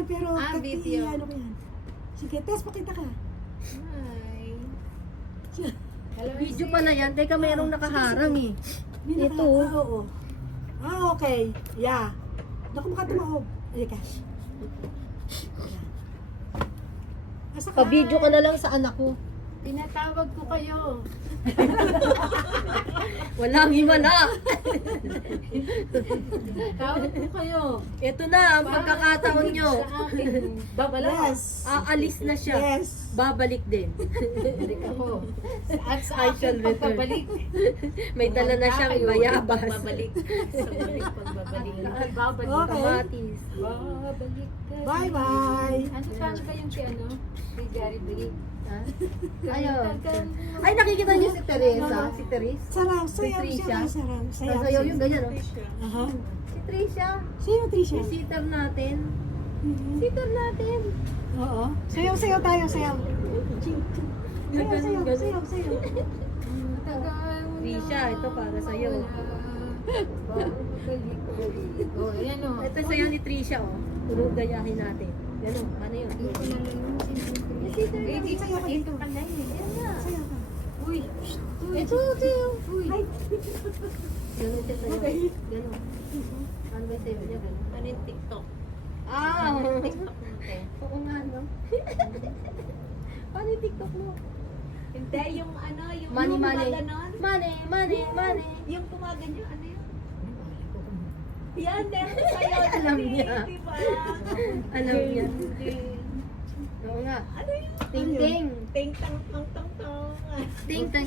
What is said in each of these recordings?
Pero, video. ano ko yan? Sige, test, pakita ka. Hi. Hello, Video pala yan. Teka, mayroong nakaharang eh. Hindi Ito. oo. Okay. Yeah. Naku, mukha tumahog. Ay, cash. Asa ka? Pa-video ka na lang sa anak ko. Tinatawag ko kayo. Walang himala. Tawag ko kayo. Ito na ang pagkakataon nyo. Sa akin. Babala. Yes. Aalis na siya. Yes. Babalik din. Balik ako. At sa I shall akin return. pagkabalik. May dala na siyang bayabas. Pagbabalik. Sa balik pagbabalik. Babalik. Okay. Kamatis. Babalik ka. Bye-bye. Ano paano ba yung si ano? Si Gary Balik? Ha? Ayun. Ay, nakikita niyo si Teresa? Si Teresa? Sarang, sayaw Si siya. Tricia? Sarang, sayaw. Sasayaw yung ganyan, oh. Aha. Si Tricia. Sino, Tricia? Yung sitter natin. Mhm. Sitter natin. Oo. Sayaw tayo, sayaw. Sayaw. Tricia, ito para sa'yo. Oh, ayan o. Ito sa'yo ni Tricia, oh. Tulog gayahin natin. Ganun, paano yun? Yung sitter Eh, natin. dito ka dito ka na yun. Yan na. Sayaw ka. Uy. Ito, sa'yo. Uy. Ay, Ganun siya sa'yo. Okay. Ganun. Ano ba sa'yo niya? Ganun. Ano yung TikTok? Ah! TikTok natin. Oo nga, no? Paano yung TikTok mo? Hindi, yung ano, yung Money, yung money. gumaganon. Money. Yung gumaganyan, ano yun? Yan, meron sa'yo. Alam dati, niya. Diba? Alam niya. Hindi. Oo nga. Ano yun? Ting-ting. Ting tang tang tang tang. Ting-tang.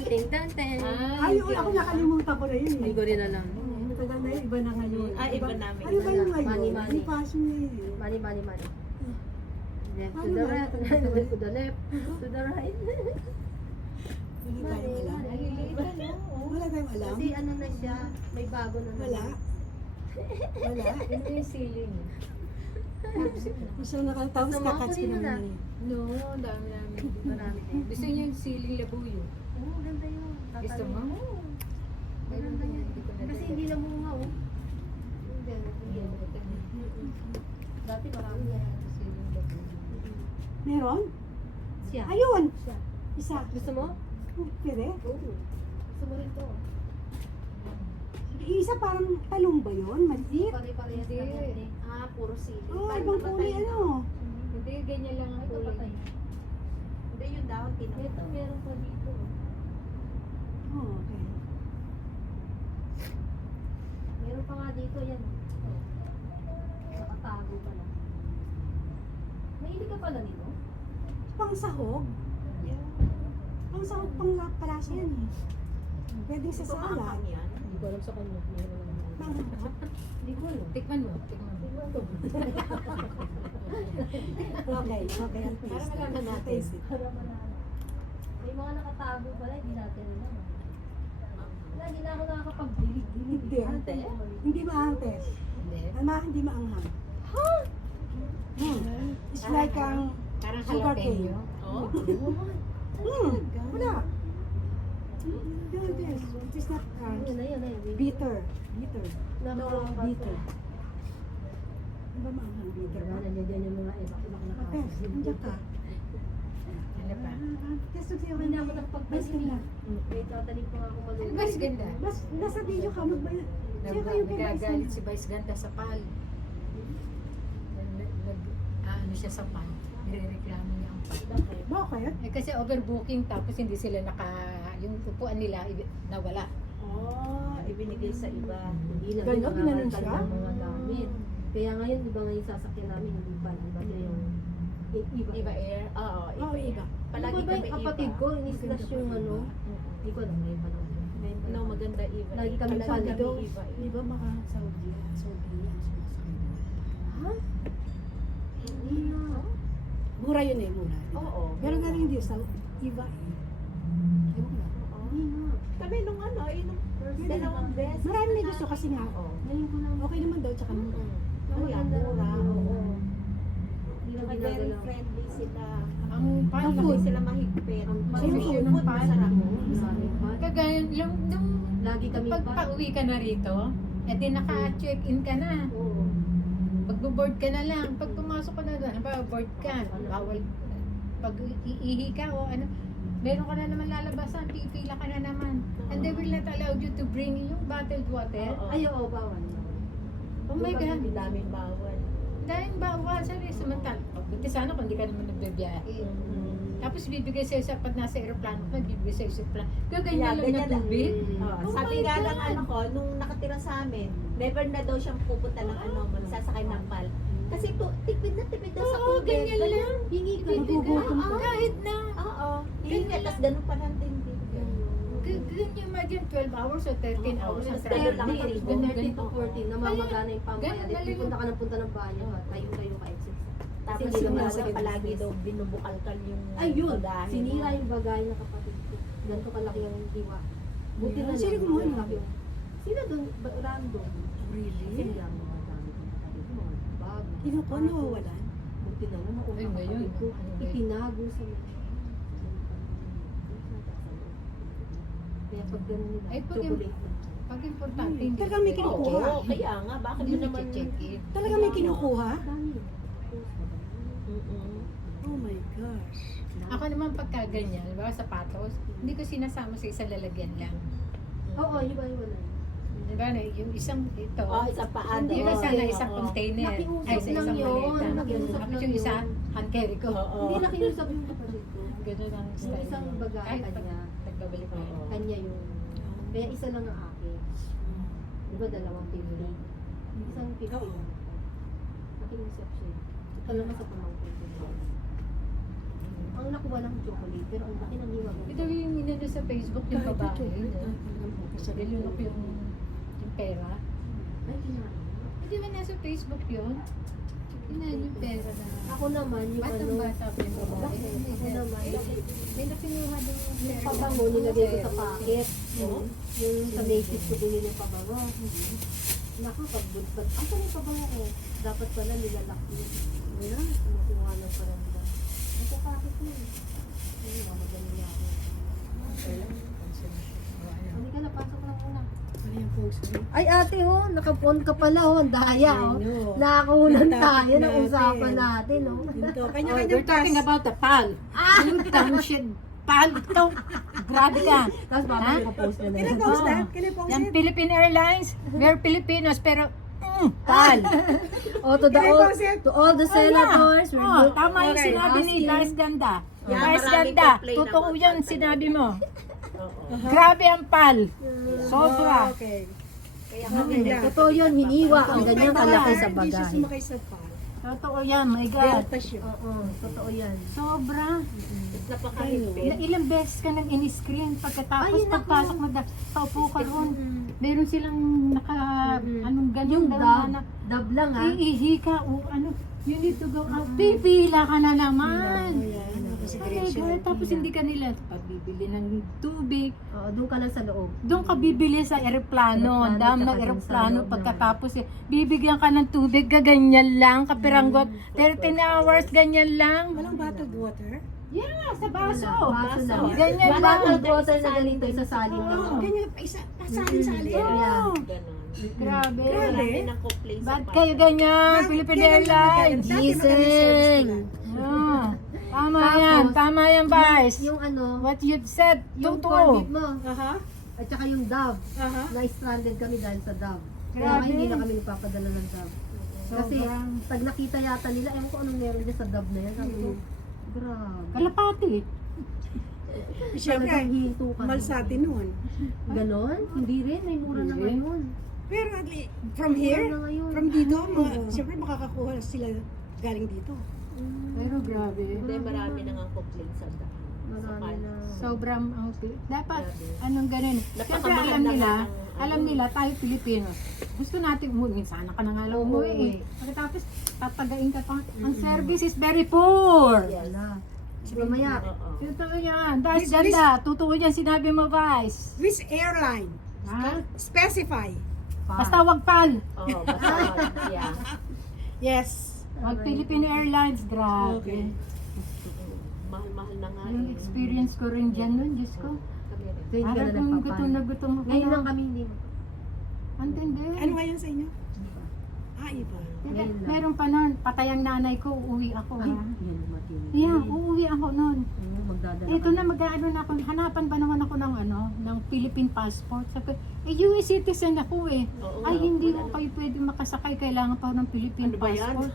ay, ako nakalimutan ko na yun Hindi eh. ko rin alam. Matagal na yun, iba na ngayon. Ah, iba namin. Ano ba yung ngayon? Money. Yung fashion na yun eh. Money. Left to Ano the ba? right, to the left, to the right. Hindi tayo alam. Naliliit ano? Wala tayong alam. Kasi ano na siya, may bago na naman. Wala. Wala. Ito yung ceiling. Gusto na nakatapos Gusto mo, kakats ko kunin mo naman na. yun. No, dami namin. Marami din. Gusto niyo yung ceiling labuyo? Oo, ganda yun. Gusto mo? Oo. Maganda yan. Kasi hindi lang bunga, oh. Dati marami yan. Ceiling labuyo. Meron? Siya. Ayun! Siya. Isa. Gusto mo? Pwede? Oo. Gusto mo rin to. Isa parang talong ba yun? Maliit? Pare-parehas lang yan eh. Ah, puro sili. Oh, Parang ibang namatay kulay na. ano. Hindi, ganyan lang ang Ito kulay. patay. Hindi yung dahon, Ito, meron pa dito. Oh, okay. Meron pa nga dito, yan. Oh. Nakatago pala. Mahilig ka pala nito? Pang sahog. Pang sahog, pang palasa yan eh. Pwedeng sa salad. yan. Hindi ko alam sa kanya. Pang Hindi ko alam. Tikman mo, tikman mo. Okay. Para malaman natin. Taste it. Para malaman. May mga nakatago pala, hindi natin alam. Wala, hindi na ako nakakapag-bilig. Hindi. Hindi maantes. Hindi. Hindi maanghang. It's like ang Parang sugar cane. jalapeno. Oh. Wala. It is not Yun na. bitter. Bitter. Bitter. Ano ba maanghang bitter? Wala, nandiyan yung mga ibak-ibak na Ate, nandiyan ka. Ano pa? Gusto sa'yo Hindi na ako Mas nagpagpasimil. ganda. Wait, tatanim ko nga ako Ano malulit. ba si ganda? Nasa video ka, magbayan. Siya kayo Nagagalit si Vice Ganda sa pal. Ano siya sa pal. Nirereklamo niya ang pal. Bakit? Eh, kasi overbooking tapos hindi sila yung upuan nila nawala. Oh, Ibinigay sa iba. Hindi na Ganun, ginanon siya? ng mga gamit. Kaya ngayon, iba nga yung sasakyan namin, hindi pa. Iba na yung Iba air? Oo, Oh, iba. Palagi ba yung kapatid ko, in-slash yung ano? Hindi ko alam, may iba lang. No, maganda iba. Lagi kami Palagi pala. kami iba. Di ba mga Saudi ang sumasakay? Ha? Hindi na. Mura yun eh, mura. Oo. Pero galing din sa iba eh. Ewan ko lang. Hindi na. Kami nung ano, nung dalawang beses. Marami may gusto kasi nga. Oo. Ngayon ko lang. Okay naman daw, tsaka mura. Kaya Maganda mura. lang. Oo. Hindi na Very ginagalaw. friendly sila. Ang Paano food. sila mahigpit? Ang Same food. food ng ng pal. Maraming pa. Kagaya nung Lagi kami pag pa. pauwi ka na rito, eh di naka-check-in ka na. Oo. Pagbo-board ka na lang. Pag pumasok pagpasok ko na doon, board ka, bawal, pag iihi ka o ano, meron ka na naman lalabasan, pipila ka na naman. And they will not allow you to bring yung bottled water. Oo. Ay, oo, bawal. Oh my God. Ang daming bawal. Dahil bawal, sabi, samantal. Buti sana kung hindi ka naman nagbibiyahe. Tapos bibigay sa'yo sa, pag nasa aeroplano ka, bibigay sa'yo sa plano. Kaya ganyan lang na tubig. Oo. Oh Sabi my nga God. ng ano ko, nung nakatira sa amin, never na daw siyang pupunta ng ano, magsasakay ng pal. Kasi tipid na tipid daw sa Oo, tubig. ganyan lang. Hingi ka. Nagugutom ka. Kahit na. Oo. Hinga, tapos ganun pa lang din. Ganyan imagine 12 hours o 13 hours ang Ganun travel. lang ang Ganun, ritmo. 13 to 14, namamagana yung pambayad. Ganun, If punta ka ng punta ng banyo, tayo ka exit. Tapos Hindi yung naman nasa ako palagi business. daw binubukalkal yung Ayun, bagahe sinira mo. yung bagay ng kapatid ko. Ganito kalaki ang diwa. Buti na Sino lang. gumawa nun? malaki yung- Sino doon? Random. Kasi Really? lang mga dami ng kapatid ko, mga bag. Kinukuha, nawawalan. Buti na lang, nakuha Ay, ang ngayon, kapatid ko. ano ba yun? Itinago sa kaya pag ganun nila, Ay, pag- chocolate na. Pag importante, hindi. Talagang may kinukuha. Oo, kaya nga, bakit Hindi mo naman... check it. Talaga may kinukuha? Dami. Mm-mm. Oh my gosh. Ako naman pagka ganyan, diba, sapatos, hindi ko sinasama sa isang lalagyan lang. Oo, iba-iba. Diba, na yung isang ito, Oh, isa pa Hindi yung isa kasi, na isang oo. container, Nakiusap ay sa lang isang yun, maleta. nakiusap Tapos lang yung isa, yun. hand carry ko. Oo. Hindi nakiusap yung kapatid ko. Ganun ang Yung style. isang niya. bagay Kahit pag kanya, nagbabalik na yun. Oo. kanya yung, kaya isa lang ang akin. Diba dalawang 50? Isang 50. Oo. Nakiusap siya. Ito lang sa pamangkin ko. Ang nakuha lang chocolate, pero ang laki ng hiwag. Ito yung inano sa Facebook, yung Kahit babae. ito, Sa nilunok yung pera. Ay, kinain. Hindi ba nasa Facebook yun? Kinain yung pera na. Ako naman, yung ano, Batang-bata pa yung babae. ako naman, May nakinuha din yung yung pera. pabango nilagay ko sa packet. Oo. Yung sa Macy's ko binili yung pabango. Naku, pag asan yung pabango ko? Dapat pala nilalak yun. Ayan. Nakuha ng paranda. Ito packet mo. Ay, mamadali niya ako. Halika na, pasok lang muna. Ano yung folks? Ay ate oh, naka-phone ka pala oh, ang daya oh. I know. Nakakunan Yung tayo topic ng natin. usapan natin oh. Ito, Oh, kanya-kanyang we're talking task. about the PAL. Yung damn shit. PAL ito. Grabe ka. Tapos mamaya ko-post na Can I yan. post Oo. that? Can I post Yan it? Philippine Airlines. We're Filipinos pero PAL. Oh, to Can I post it? all the senators, we're Oh, good. tama yung Okay. sinabi ni Asking. Lars Ganda. Yeah, Lars maraming Ganda. complaint Totoo about yan PAL sinabi mo. Oo. Grabe ang PAL. Sobra. Okay. Kaya Okay, kami, yeah. Totoo yun, hiniwa ang Yung ganyan pagkakar, kalaki sa Hindi siya bagay. sumakay sa pal. Totoo yan, my God. Delta siya. Oo, totoo yan. Sobra. napakahigpit. Na ilang beses ka nang in-screen pagkatapos Ay, naku. pagpasok mo paupo ka roon. Meron silang naka anong ganyan Yung daw dab, na dab lang ha. iihi ka o ano, you need to go out. Pipila ka na naman. Ayan, ako si Oh my Gretchen. God, tapos hindi ka nila pagbibili ng tubig. Oo, doon ka lang sa loob. Doon ka bibili sa eroplano, Eroplano, dam ng tsaka dun sa eroplano loob pagkatapos bibigyan ka ng tubig, gaganyan lang, kapiranggot, 13 hours, ganyan lang. Walang bottled water? Yeah, sa baso. Baso lang. Ganyan lang. Bottled water na ganito, isasalin Oo, lang. ganyan. Pasalin-salin. Yeah. Ganon. Grabe. Grabe. Marami ng complaints sa Ba't PAL. kayo ganyan? Philippine Airlines. Gising. Ah, tama yan, tama yan, Vice. Yung ano, What you've said, yung totoo. corned beef mo, Aha. at saka yung dove, Aha. na-stranded kami dahil sa dove. Kaya Grabe. hindi na kami nagpapadala ng dove. Kasi pag nakita yata nila, ewan ko anong meron din sa dove na yan. Sabi ko, grabe. Kalapati. Siyempre, Talagang hinto ka. mahal sa atin noon. Ganon? Hindi rin, may mura na Hindi. ngayon. Pero at least, from here, Mura na ngayon. from dito, Oo. siyempre makakakuha sila galing dito. Pero grabe. Hindi, marami nang ang complaints sa daan. Sa Marami PAL. na. Sobrang dapat Grabe. anong ganun. Siyempre Napakamahal alam naman nila, ang- alam nila tayo Pilipinos. Gusto natin umuwi, sana ka na nga lang Oo, umuwi eh. umuwi. Pagkatapos tatagain ka pa. Ang service is very poor. Yes. Wala. Mamaya, Oo. Totoo yan. Dahil Miss- ganda. Totoo yan sinabi mo, Vice. Which airline? Ha? Specify. Basta wag PAL. Oo, basta yeah. Yes. Wag Philippine Airlines. Grabe. Okay. Mahal-mahal na nga Yung eh. experience ko rin dyan nun, Diyos ko. Kami rin. so hindi ka na Parang gutom nagpapan. na gutom ako. Ngayon lang kami hindi. Antindi. Ano ngayon sa inyo? Ah, iba. Ngayon lang. Meron pa nun, patay ang nanay ko, uuwi ako Ay, ha. yan ang matindi. Yeah, uuwi ako nun. Magdadala Ito ka na, mag-ano na ako, hanapan ba naman ako ng ng Philippine passport? Sabi ko, US citizen ako eh. Oo, Ay, hindi wala ko na. kayo pwede makasakay, kailangan pa ng Philippine Ano ba yan? passport.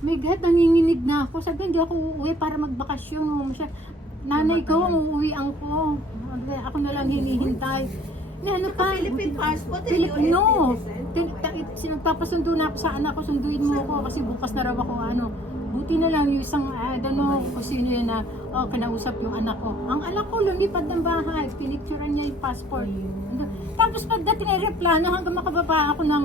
My God, nanginginig na ako. Sabi, hindi ako uuwi para magbakasyon. Nanay ko, uuwi ako. Ako na lang hinihintay. Na ano pa? Philippine passport, No. US citizen. Nagpapasundo na ako sa anak ko, sunduin mo ako kasi bukas na raw ako Buti na lang yung isang, kung sino yun na, kinausap yung anak ko. Ang anak ko, lumipad ng bahay, pinicturean niya yung passport. Tapos pagdating ay replano hanggang makababa ako ng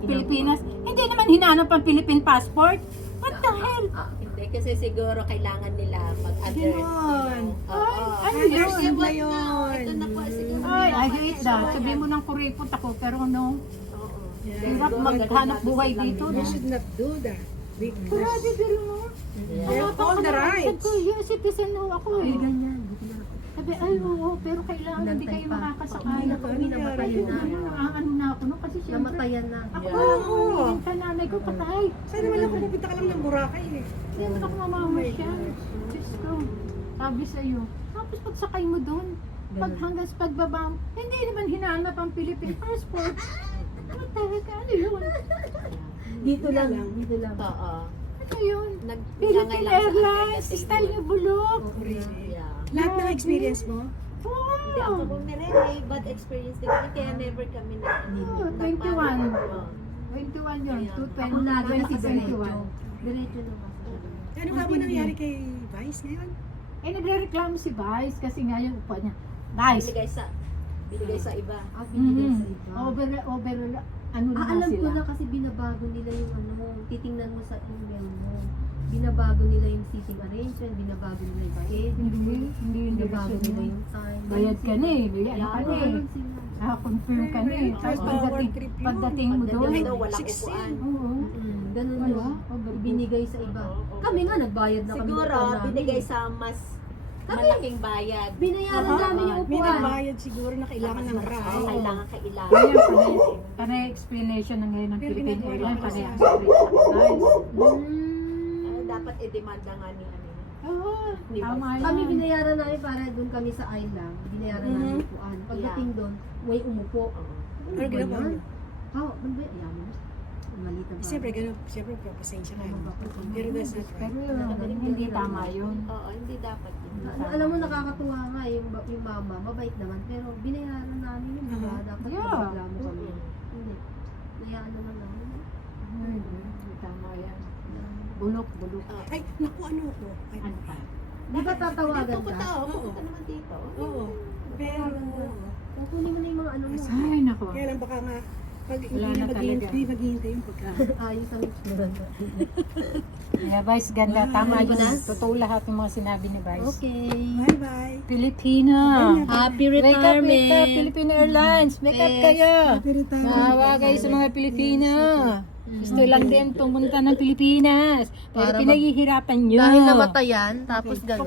Pilipinas, hindi naman hinanap ang Philippine passport. What the hell? Hindi, kasi siguro kailangan nila mag-address. Yun. Ano There's yun? a what now? Ito na po, siguro. Ay, I hate that. Sabihin mo ng kuripot ako, pero no. Oo. Hirap maghanap buhay dito. You should not do that. Grabe, pero no. They have all the rights. Sabi ko, US citizen ho ako Ay, eh. ganyan. Buti na ako. Sabi, ay oo, pero kailangan hindi kayo makakasakay. Hindi na kami namatayan na. Ano na ako, no? Kasi siyempre, Namatayan na. ako, Oo. yung kananay ko patay. Sana wala kung pupunta ka lang ng Boracay eh. Siyempre ako mamamasyal. Diyos ko. Sabi sa'yo. Tapos pagsakay mo doon, hanggang sa pagbaba mo, hindi naman hinanap ang Philippine passport. What the heck? Ano yun? Dito lang. Dito lang. Oo. Ano yun? Nagbigay Philippine lang sa Airlines, akin. style niya bulok. Yeah. Lahat ng experience mo? Hindi ako Wow! bumili, may bad experience din kami, kaya never kami na. Oh, 21. 21 yun. Ako lagi kasi 2021. diretso na ba? Ano nga ba nangyari kay Vice ngayon? Eh, nagre-reklamo si Vice kasi nga yung upa niya. Vice! Binigay sa iba. Binigay sa iba. Over, ano na Alam ko sila. na kasi binabago nila yung titingnan mo sa email mo. Binabago nila yung seating arrangement, binabago nila yung schedule, Hindi yung binabago nila direksyon mo. yung time. Bayad ka na eh. Ano ka na eh. Meron sila. Confirm ka na eh. Tapos pagdating mo doon. Pagdating daw, walang 16. upuan. Oo. Ganun Wala. yun. Binigay sa iba. Kami nga, nagbayad na kami. Siguro, ng upuan namin. binigay sa mas malaking bayad. Binayaran namin yung May upuan. nagbayad siguro na kailangan ng Oo, ride. kailangan kailangan. Kaya pare explanation na ngayon ng Pero Philippine ginagawa Airlines. ko Pare siya. ang Guys. Dapat i-demanda nga ni ano. Oo. Tama yan. Kami binayaran namin para doon kami sa island. Binayaran namin yung upuan. Pagdating doon, may umupo. Ano ginagawa niyo? Ano ba? Ayan mo. Malita ba? Siyempre, ganun. Siyempre, pasensya ka. Pero that's not right. Pero hindi tama yun. Oo, hindi dapat yun. Alam mo, nakakatuwa nga yung mama, mabait naman. Pero binayaran namin yun. Diba? Dapat Yeah. reklamo kami. Hindi. Hayaan naman namin. Hindi tama yan. Bulok. Ay, naku, ano ko? Ay, Ano pa? Di ba tatawagan Pupunta, ka? pupunta naman dito. oo. Pero, Kukunin mo na yung mga ano mo. Ay, nako. kaya lang baka nga, pag Wala hindi na na maghihintay yung pagka. Ayos ang itsura. Yeah, Vice, ganda. Tama yun. Totoo lahat yung mga sinabi ni Vice. Okay. Bye-bye. Pilipina. Happy Wake up, retirement. Philippine Airlines. Wake up kayo. Happy retirement. Maawa kayo sa mga Pilipino. Gusto lang din pumunta ng Pilipinas. Pero Para pinaghihirapan nyo. Dahil namatayan, tapos ganun.